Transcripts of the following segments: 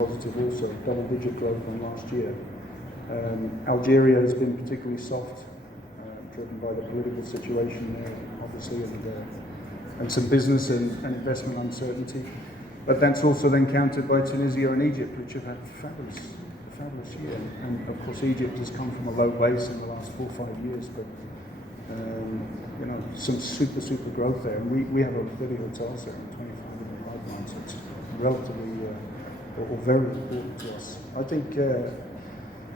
Positive also, double-digit growth on last year. Algeria has been particularly soft, driven by the political situation there, obviously, and some business and investment uncertainty. But that's also then countered by Tunisia and Egypt, which have had a fabulous year. And of course, Egypt has come from a low base in the last 4 or 5 years, but some super growth there. And we have over 30 hotels there and 25 in the pipeline, so it's relatively or very important to us. I think,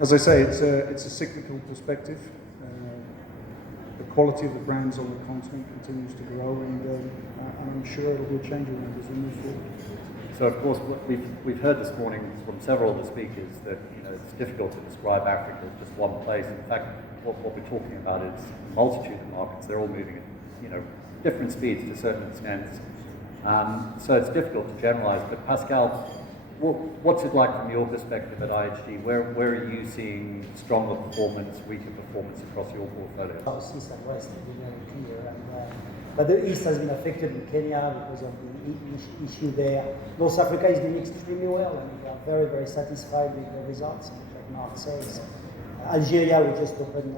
as I say, it's a cyclical perspective. The quality of the brands on the continent continues to grow, and I'm sure it will change around as we move forward. So, of course, we've heard this morning from several of the speakers that it's difficult to describe Africa as just one place. In fact, what we're talking about is a multitude of markets. They're all moving at different speeds to certain extents. So it's difficult to generalize. But Pascal, what's it like from your perspective at IHG? Where are you seeing stronger performance, weaker performance across your portfolio? South, East and West, to be very clear. But the East has been affected in Kenya because of the issue there. North Africa is doing extremely well, and we are very satisfied with the results, like Mark says. Algeria, we just opened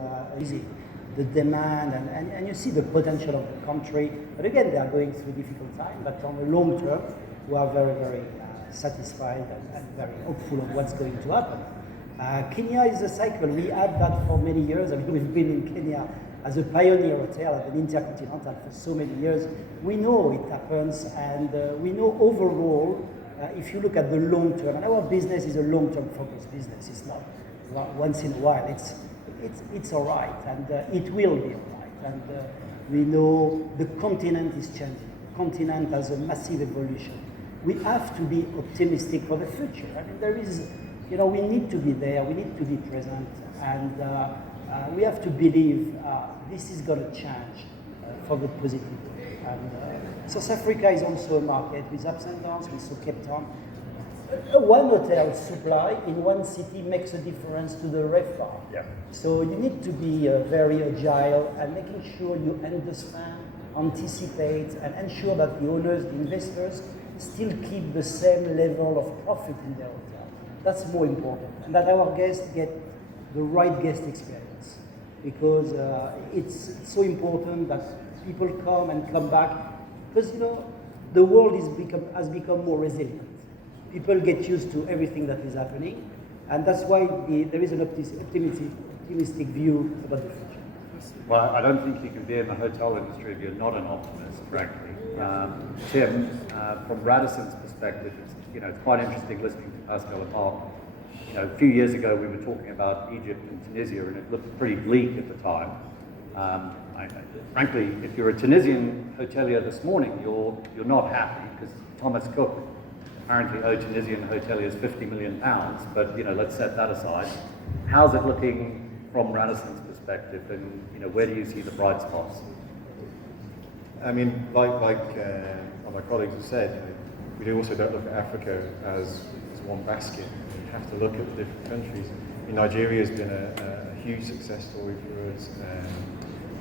the demand, and you see the potential of the country. But again, they are going through a difficult time, but on the long term, we are very satisfied and very hopeful of what's going to happen. Kenya is a cycle. We had that for many years. I mean, we've been in Kenya as a pioneer hotel at an Intercontinental for so many years. We know it happens, and we know overall, if you look at the long term, and our business is a long-term focused business. It's not once in a while. It's all right, and it will be all right. And we know the continent is changing. The continent has a massive evolution. We have to be optimistic for the future. I mean, there is, we need to be there, we need to be present, and we have to believe this is going to change for the positive. And South Africa is also a market with ups and downs. We saw Cape Town. One hotel supply in one city makes a difference to the RevPAR. Yeah. So you need to be very agile and making sure you understand, anticipate, and ensure that the owners, the investors, still keep the same level of profit in their hotel. That's more important, and that our guests get the right guest experience, because it's so important that people come back, because the world has become more resilient. People get used to everything that is happening, and that's why there is an optimistic view about the future. Well, I don't think you can be in the hotel industry if you're not an optimist, frankly. Tim, from Radisson's perspective, it's quite interesting listening to Pascal and Mark. A few years ago we were talking about Egypt and Tunisia, and it looked pretty bleak at the time. Frankly, if you're a Tunisian hotelier this morning, you're not happy, because Thomas Cook apparently owed Tunisian hoteliers £50 million. But let's set that aside. How's it looking from Radisson's perspective, and where do you see the bright spots? I mean, like my colleagues have said, we also don't look at Africa as one basket. You have to look at the different countries. Nigeria has been a huge success story for us.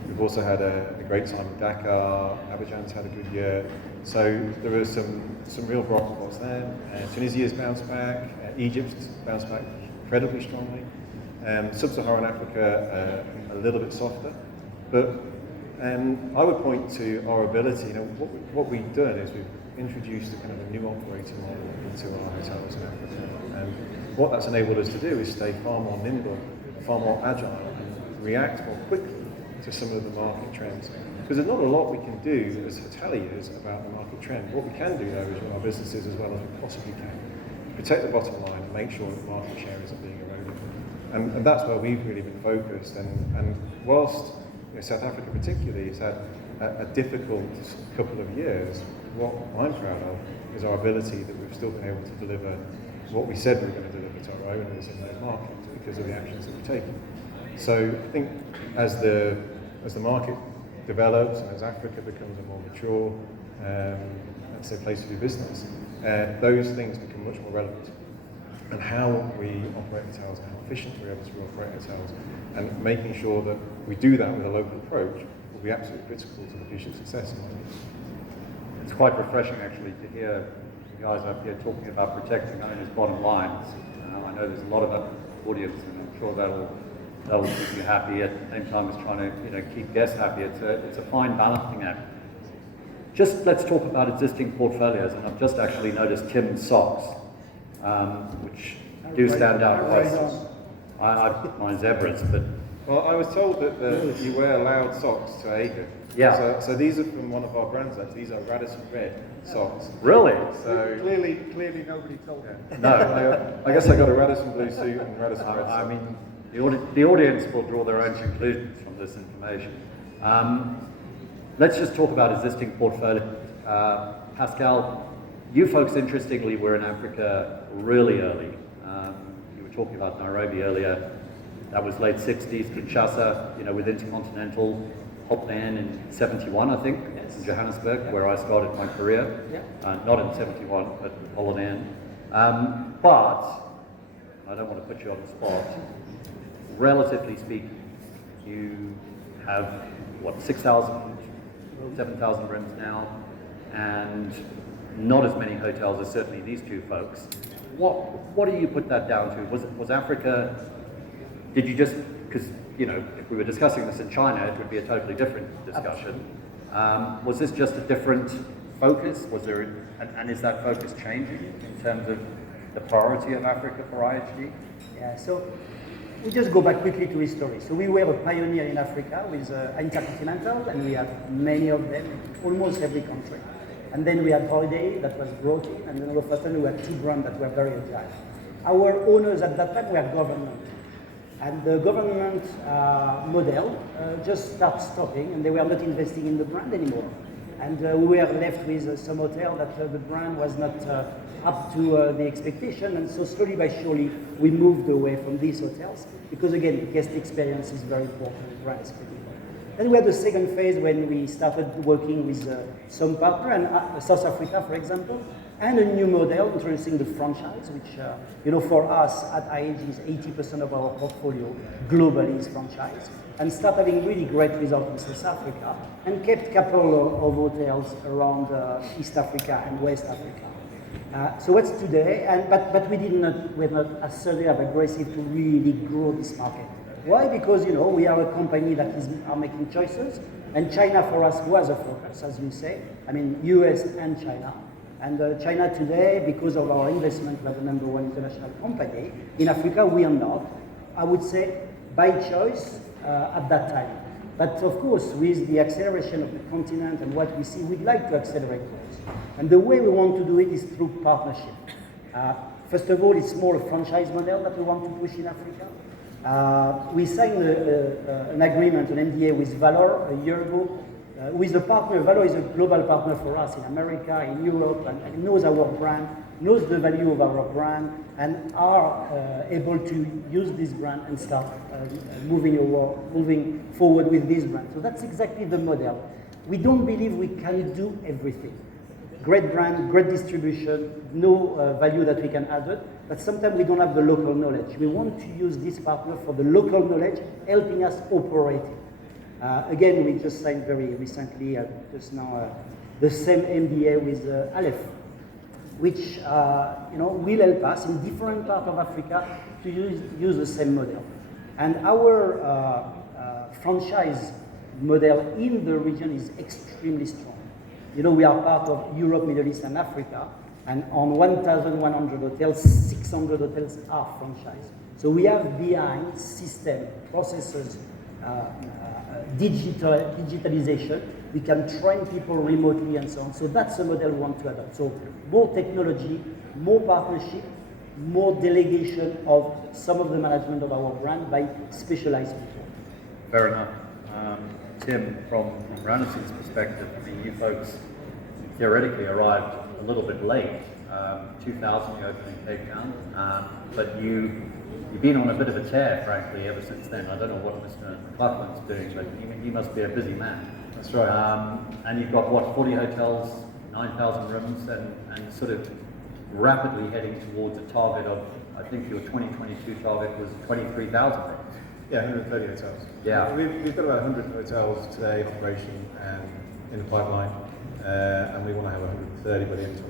We've also had a great time in Dakar. Abidjan's had a good year. So there are some real bright spots there. Tunisia's bounced back. Egypt's bounced back incredibly strongly. Sub-Saharan Africa a little bit softer, but I would point to our ability. What we've done is we've introduced a kind of a new operating model into our hotels in Africa, and what that's enabled us to do is stay far more nimble, far more agile, and react more quickly to some of the market trends. Because there's not a lot we can do as hoteliers about the market trend. What we can do, though, is run our businesses as well as we possibly can, protect the bottom line, and make sure that market share isn't being eroded. And that's where we've really been focused. And whilst South Africa particularly has had a difficult couple of years, what I'm proud of is our ability that we've still been able to deliver what we said we were going to deliver to our owners in those markets because of the actions that we've taken. So I think as the market develops and as Africa becomes a more mature, let's say, place to do business, those things become much more relevant. And how we operate hotels, and how efficient we're able to operate hotels, and making sure that we do that with a local approach will be absolutely critical to the future success. It's quite refreshing, actually, to hear you guys up here talking about protecting owners' bottom lines. I know there's a lot of that audience, and I'm sure that'll keep you happy at the same time as trying to keep guests happy. It's a fine balancing act. Just let's talk about existing portfolios, and I've just actually noticed Tim's socks, which do stand out. Mine zebras, but Well, I was told that you wear loud socks to Aga. Yeah. So these are from one of our brands. Actually, these are Radisson Red socks. really, So Clearly nobody told me. no. I guess I got a Radisson blue suit and Radisson red I socks. mean, the audience will draw their own conclusions from this information. Let's just talk about existing portfolios. Pascal, you folks, interestingly, were in Africa really early. You were talking about Nairobi earlier. That was late 60s, Kinshasa, with Intercontinental, hopped in 71, I think, in Johannesburg, where I started my career. Yeah. Not in 71, but with Holiday Inn. But, I don't want to put you on the spot, relatively speaking, you have, 6,000, 7,000 rooms now, and not as many hotels as certainly these two folks. What do you put that down to? Was Africa, did you just, because, if we were discussing this in China, it would be a totally different discussion. Was this just a different focus? Was there, and is that focus changing in terms of the priority of Africa for IHG? Yeah, so we just go back quickly to history. So we were a pioneer in Africa with Intercontinental, and we had many of them in almost every country. And then we had Holiday that was brought in, and then all of a sudden we had two brands that were very agile. Our owners at that time were government. And the government model just started stopping, and they were not investing in the brand anymore. And we were left with some hotel that the brand was not up to the expectation, and so slowly by surely we moved away from these hotels, because again, the guest experience is very important, the brand is critical. Then we had the second phase when we started working with some partner, and South Africa, for example, and a new model introducing the franchise, which for us at IHG is 80% of our portfolio globally is franchise, and start having really great results in South Africa, and kept a couple of hotels around East Africa and West Africa. So what's today? But we're not as certainly aggressive to really grow this market. Why? Because we are a company that are making choices, and China for us was a focus, as you say. I mean, US and China. And China today, because of our investment, we are the number one international company. In Africa, we are not. I would say by choice at that time. But of course, with the acceleration of the continent and what we see, we'd like to accelerate those. And the way we want to do it is through partnership. First of all, it's more a franchise model that we want to push in Africa. We signed an agreement, an NDA with Valor a year ago, with a partner. Valor is a global partner for us in America, in Europe, and knows our brand, knows the value of our brand, and are able to use this brand and start moving forward with this brand. So that's exactly the model. We don't believe we can do everything. Great brand, great distribution, no value that we can add it, but sometimes we don't have the local knowledge. We want to use this partner for the local knowledge, helping us operate it. Again, we just signed very recently, just now, the same NDA with Aleph, which will help us in different parts of Africa to use the same model. And our franchise model in the region is extremely strong. We are part of Europe, Middle East, and Africa, and on 1,100 hotels, 600 hotels are franchise. So we have behind system, processes, digitalization. We can train people remotely and so on. So that's the model we want to adopt. So more technology, more partnership, more delegation of some of the management of our brand by specialized people. Fair enough. Tim, from Ranason's perspective, I mean, you folks theoretically arrived a little bit late. 2000 you opened in Cape Town, but you've been on a bit of a tear, frankly, ever since then. I don't know what Mr. McLaughlin's doing, but he must be a busy man. That's right. And you've got, 40 hotels, 9,000 rooms, and sort of rapidly heading towards a target of, I think your 2022 target was 23,000 rooms. Yeah, 130 hotels. Yeah. We've got about 100 hotels today in operation and in the pipeline. and we want to have 130 by the end of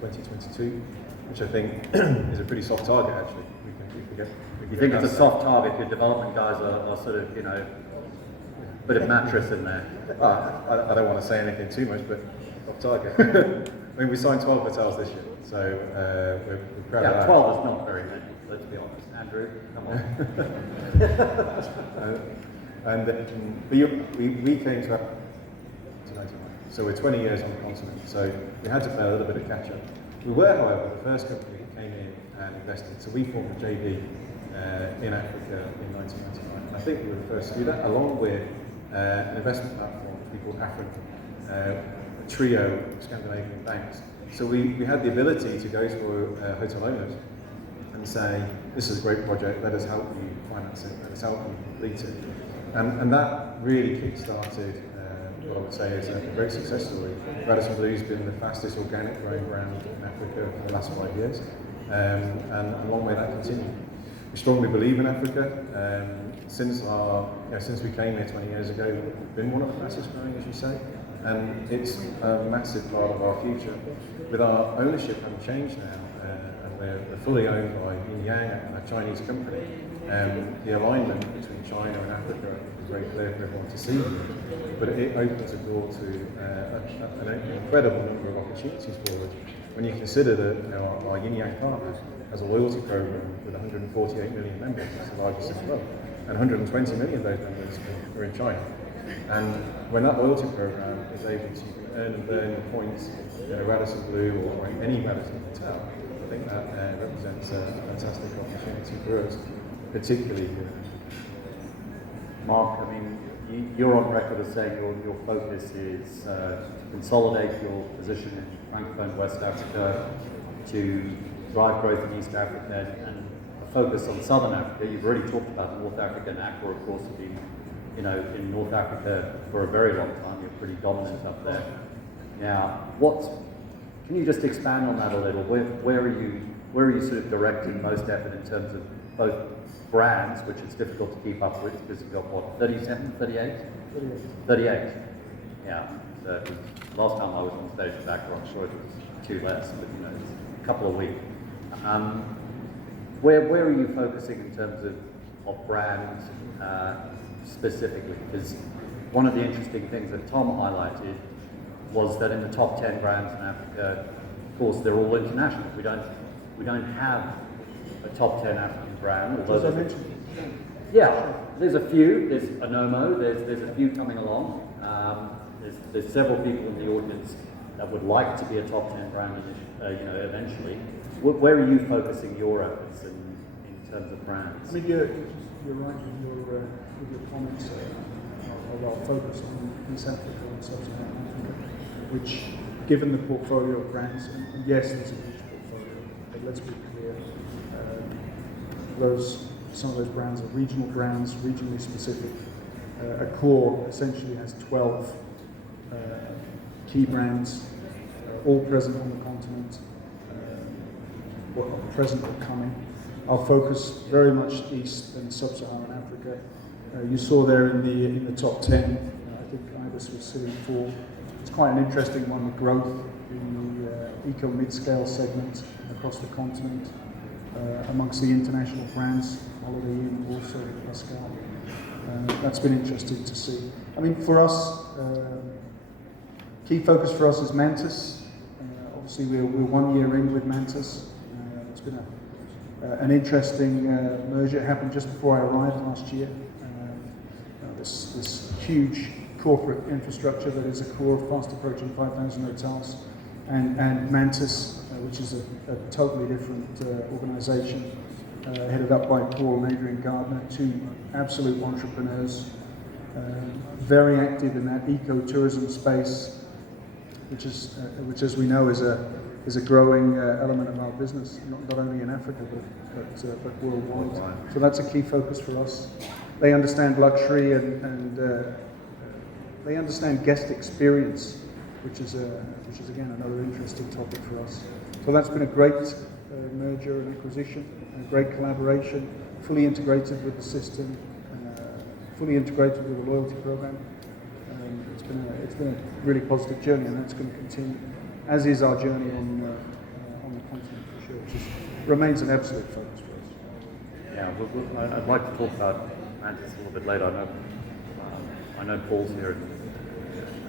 2022, which I think is a pretty soft target actually. We can get. You think it's a soft target? Your development guys are sort of, you know, a bit of mattress in there. I don't want to say anything too much, but soft target. I mean, we signed 12 hotels this year, so we're proud of Yeah, that. 12 is not very many. Let's be honest. Andrew, come on. We came to 99, so we're 20 years on the continent, so we had to play a little bit of catch up. We were, however, the first company that came in and invested, so we formed a JV in Africa in 1999. I think we were the first to do that, along with an investment platform which we called Africa, a trio of Scandinavian banks. So we had the ability to go to hotel owners and say, this is a great project, let us help you finance it, let us help you complete it. And that really kick-started what I would say is a great success story. Radisson Blu has been the fastest organic growing brand in Africa for the last 5 years, and long may that continue. We strongly believe in Africa. Since we came here 20 years ago, we've been one of the fastest growing, as you say, and it's a massive part of our future. With our ownership having changed now, and we're fully owned by Yin Yang, a Chinese company, the alignment between China and Africa is very clear for everyone to see, but it opens a door to an incredible number of opportunities forward. When you consider that our Yin Yang partner has a loyalty program with 148 million members, it's the largest in the world, and 120 million of those members are in China. And when that loyalty program is able to earn and burn the points in a Radisson Blu or any Radisson hotel, I think that represents a fantastic opportunity for us, particularly here. Mark, I mean, you're on record as saying your focus is to consolidate your position in Francophone West Africa, to drive growth in East Africa, and a focus on Southern Africa. You've already talked about North Africa, and Accor, of course, have been, you know, in North Africa for a very long time. You're pretty dominant up there. Now, can you just expand on that a little? Where are you sort of directing most effort in terms of both brands, which is difficult to keep up with because you've got what, 37, 38? 38. Yeah. So last time I was on stage with Accor, I'm sure it was 2 less, but you know, it's a couple of weeks. Where are you focusing in terms of brands specifically? Because one of the interesting things that Tom highlighted was that in the top 10 brands in Africa, of course, they're all international. We don't have a top 10 African brand. As I mentioned. Yeah, there's a few. There's Anomo. There's a few coming along. There's several people in the audience that would like to be a top 10 brand, eventually. Where are you focusing your efforts in terms of brands? I mean, you're right with your comments of our focus on East Africa and Sub-Saharan Africa, which, given the portfolio of brands, and yes, there's a huge portfolio, but let's be clear, some of those brands are regional brands, regionally specific. Accor essentially has 12 key brands, all present on the continent, present or coming. Our focus very much East and Sub-Saharan Africa. You saw there in the top 10, I think Ibis was sitting 4. It's quite an interesting one, the growth in the eco mid-scale segment across the continent, amongst the international brands, Holiday Inn, also Pascal. That's been interesting to see. I mean, for us, key focus for us is Mantis. Obviously, we're 1 year in with Mantis. It's been an interesting merger. It happened just before I arrived last year. This huge corporate infrastructure that is Accor, fast approaching 5,000 hotels, and Mantis, which is a totally different organisation, headed up by Paul and Adrian Gardner, 2 absolute entrepreneurs, very active in that eco-tourism space, which as we know is a growing element of our business, not only in Africa but worldwide. So that's a key focus for us. They understand luxury and they understand guest experience, which is again another interesting topic for us. So that's been a great merger and acquisition, a great collaboration, fully integrated with the system, fully integrated with the loyalty program. It's been a really positive journey, and that's going to continue, as is our journey on the continent for sure, which remains an absolute focus for us. Yeah, I'd like to talk about Mantis a little bit later. I know Paul's here,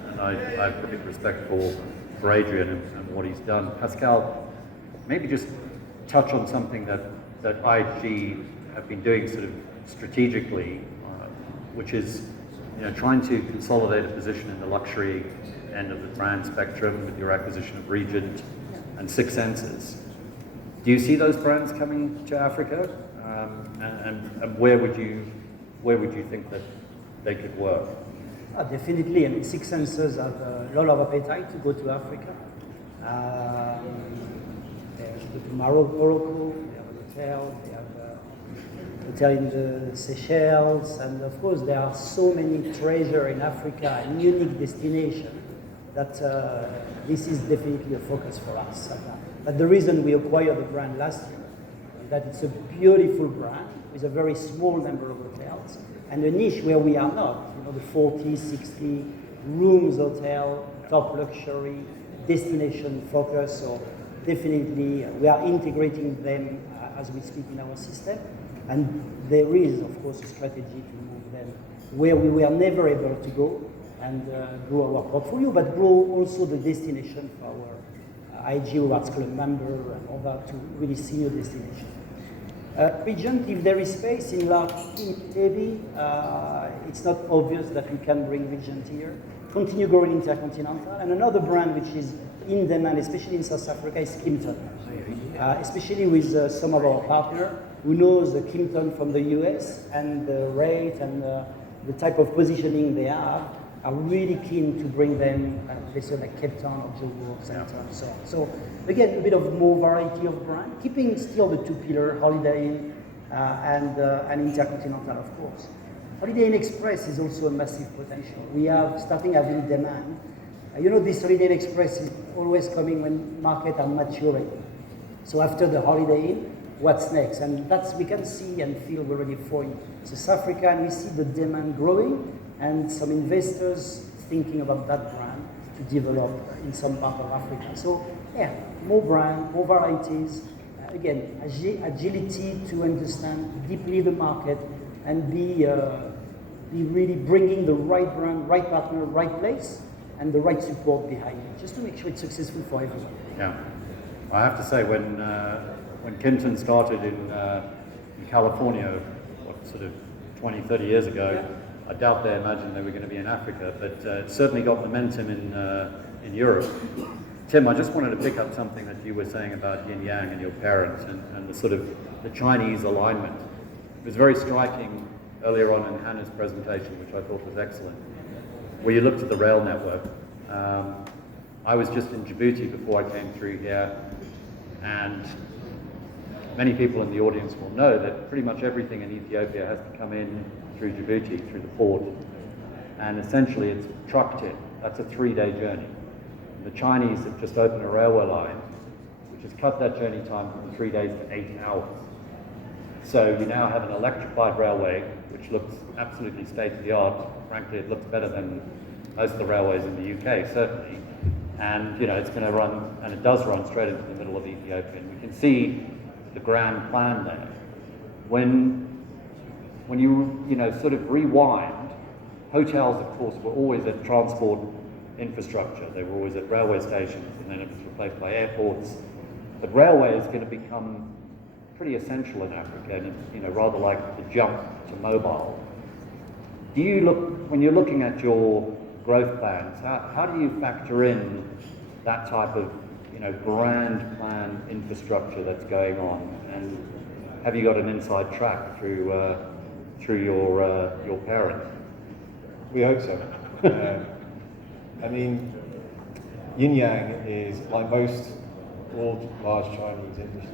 and I have great respect for Adrian and what he's done. Pascal, maybe just touch on something that IG have been doing sort of strategically, which is trying to consolidate a position in the luxury end of the brand spectrum with your acquisition of Regent and Six Senses. Do you see those brands coming to Africa? And where would you think that they could work? Definitely, I mean, Six Senses have a lot of appetite to go to Africa. They go to Morocco, they have a hotel, they have a hotel in the Seychelles, and of course there are so many treasures in Africa and unique destinations that this is definitely a focus for us. But the reason we acquired the brand last year is that it's a beautiful brand with a very small number of hotels and a niche where we are not, the 40, 60 rooms hotel, top luxury, destination focus. So definitely we are integrating them as we speak in our system. And there is, of course, a strategy to move them where we were never able to go and grow our portfolio, but grow also the destination for our IG Rewards Club member and other to really senior destination. Regent, if there is space in large heavy, it's not obvious that we can bring Regent here. Continue growing Intercontinental, and another brand which is in demand, especially in South Africa, is Kimpton. Especially with some of our partners who knows the Kimpton from the US and the rate and the type of positioning they have, are really keen to bring them places like Cape Town or Joburg Center and so on. So again, a bit of more variety of brand, keeping still the two pillars, Holiday Inn and Intercontinental, of course. Holiday Inn Express is also a massive potential. We are starting having demand. This Holiday Inn Express is always coming when markets are maturing. So after the Holiday Inn, what's next? And that's we can see and feel already for South Africa, and we see the demand growing and some investors thinking about that brand to develop in some part of Africa. So yeah, more brand, more varieties. Again, agility to understand deeply the market and be really bringing the right brand, right partner, right place, and the right support behind it, just to make sure it's successful for everyone. Yeah, I have to say when Kimpton started in California, sort of 20, 30 years ago, I doubt they imagined they were going to be in Africa, but it certainly got momentum in Europe. Tim, I just wanted to pick up something that you were saying about Yin Yang and your parents and the sort of the Chinese alignment. It was very striking earlier on in Hannah's presentation, which I thought was excellent, where you looked at the rail network. I was just in Djibouti before I came through here, and many people in the audience will know that pretty much everything in Ethiopia has to come in through Djibouti, through the port, and essentially it's trucked in. That's a 3-day journey. The Chinese have just opened a railway line, which has cut that journey time from 3 days to 8 hours. So you now have an electrified railway, which looks absolutely state-of-the-art. Frankly, it looks better than most of the railways in the UK, certainly. And it's going to run, and it does run straight into the middle of Ethiopia. And we can see the grand plan there. When you sort of rewind, hotels, of course, were always at transport infrastructure. They were always at railway stations, and then it was replaced by airports. But railway is going to become pretty essential in Africa, and rather like the jump to mobile. Do you look, when you're looking at your growth plans, how do you factor in that type of grand plan infrastructure that's going on? And have you got an inside track through your parent? We hope so. Yin Yang is, like most all large Chinese industry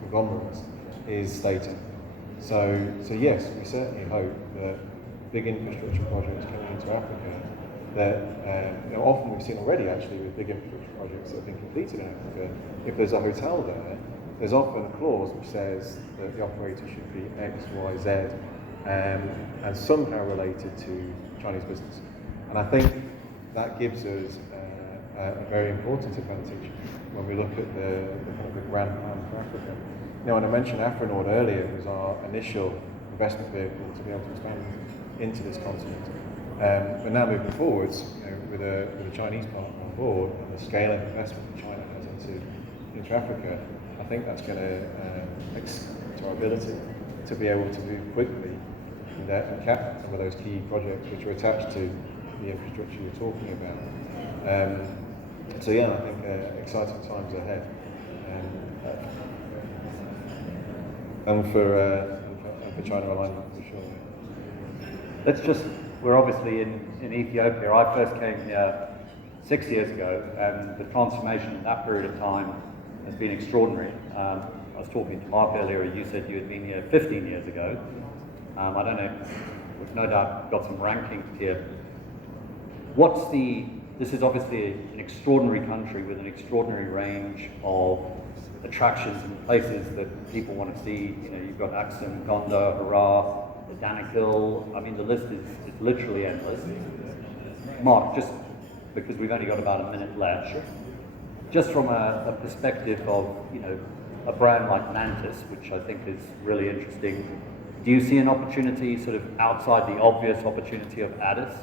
conglomerates, is state-owned. So yes, we certainly hope that big infrastructure projects coming into Africa, that often we've seen already actually with big infrastructure projects that have been completed in Africa, if there's a hotel there, there's often a clause which says that the operator should be X, Y, Z, and somehow related to Chinese business. And I think that gives us a very important advantage when we look at the kind of the grand plan for Africa. You know, and I mentioned Afronord earlier was our initial investment vehicle to be able to expand into this continent. But now moving forwards, you know, with a Chinese partner on board and the scale of investment that China has into Africa, I think that's going to to our ability to be able to move quickly and cap some of those key projects which are attached to the infrastructure you're talking about. So yeah, I think exciting times ahead. And for China alignment for sure. We're obviously in Ethiopia. I first came here 6 years ago, and the transformation in that period of time has been extraordinary. I was talking to Mark earlier, you said you had been here 15 years ago. I don't know, we've no doubt got some rankings here. This is obviously an extraordinary country with an extraordinary range of attractions and places that people want to see. You know, you've got Aksum, Gonda, Harare, the Danakil. I mean, the list is literally endless. Mark, just because we've only got about a minute left, just from a perspective of, you know, a brand like Mantis, which I think is really interesting, do you see an opportunity sort of outside the obvious opportunity of Addis?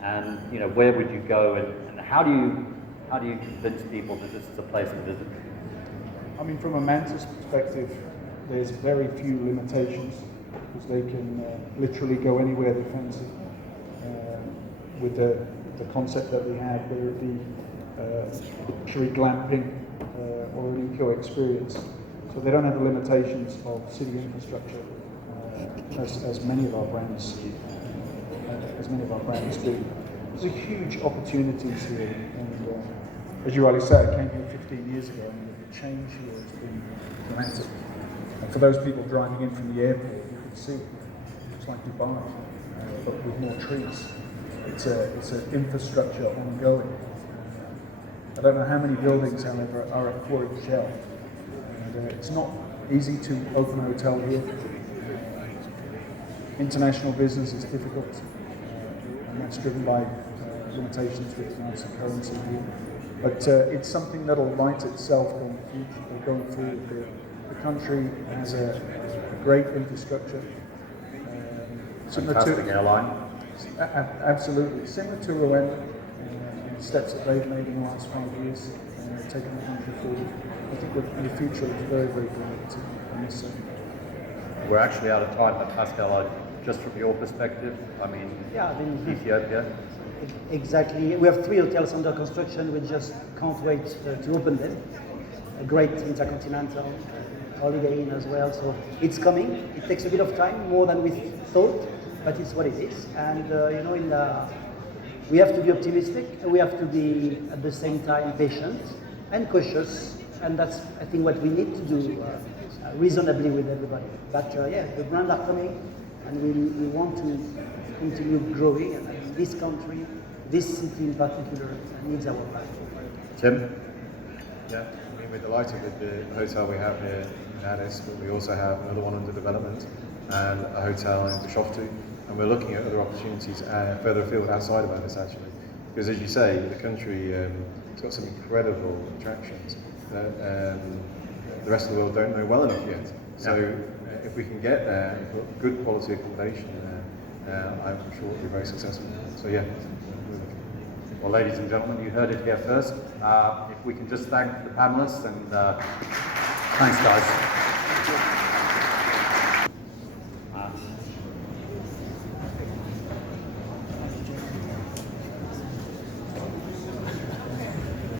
And, you know, where would you go, and how do you convince people that this is a place to visit? I mean, from a Mantis perspective, there's very few limitations because they can literally go anywhere they fancy with the concept that we have, whether it be luxury glamping or an eco experience. So they don't have the limitations of city infrastructure as many of our brands do. There's a huge opportunities here, and as you rightly said, I came here 15 years ago, and the change here has been dramatic. And for those people driving in from the airport, you can see it's like Dubai, but with more trees. It's an infrastructure ongoing. I don't know how many buildings, however, are at core shell. And it's not easy to open a hotel here. International business is difficult, and that's driven by limitations with regards to currency here. But it's something that'll right itself going forward. The country has a great infrastructure. Fantastic airline. Absolutely. Similar to Rwanda, the steps that they've made in the last 5 years, taking the country forward. I think the future is very, very bright in this segment. We're actually out of time, but Pascal, just from your perspective, I mean, Ethiopia. Exactly. We have 3 hotels under construction. We just can't wait to open them. A great Intercontinental, Holiday Inn as well. So it's coming. It takes a bit of time, more than we thought, but it's what it is. And you know, we have to be optimistic, and we have to be at the same time patient and cautious. And that's, I think, what we need to do reasonably with everybody. But yeah, the brands are coming, and we want to continue growing. And this country, this city in particular, needs our platform. Tim? Yeah, I mean, we're delighted with the hotel we have here in Addis, but we also have another one under development and a hotel in Bishoftu. And we're looking at other opportunities further afield outside of Addis, actually. Because as you say, the country it's got some incredible attractions that the rest of the world don't know well enough yet. So if we can get there and put good quality accommodation there, I'm sure we'll be very successful. So yeah. Well, ladies and gentlemen, you heard it here first. If we can just thank the panelists, and thanks, guys.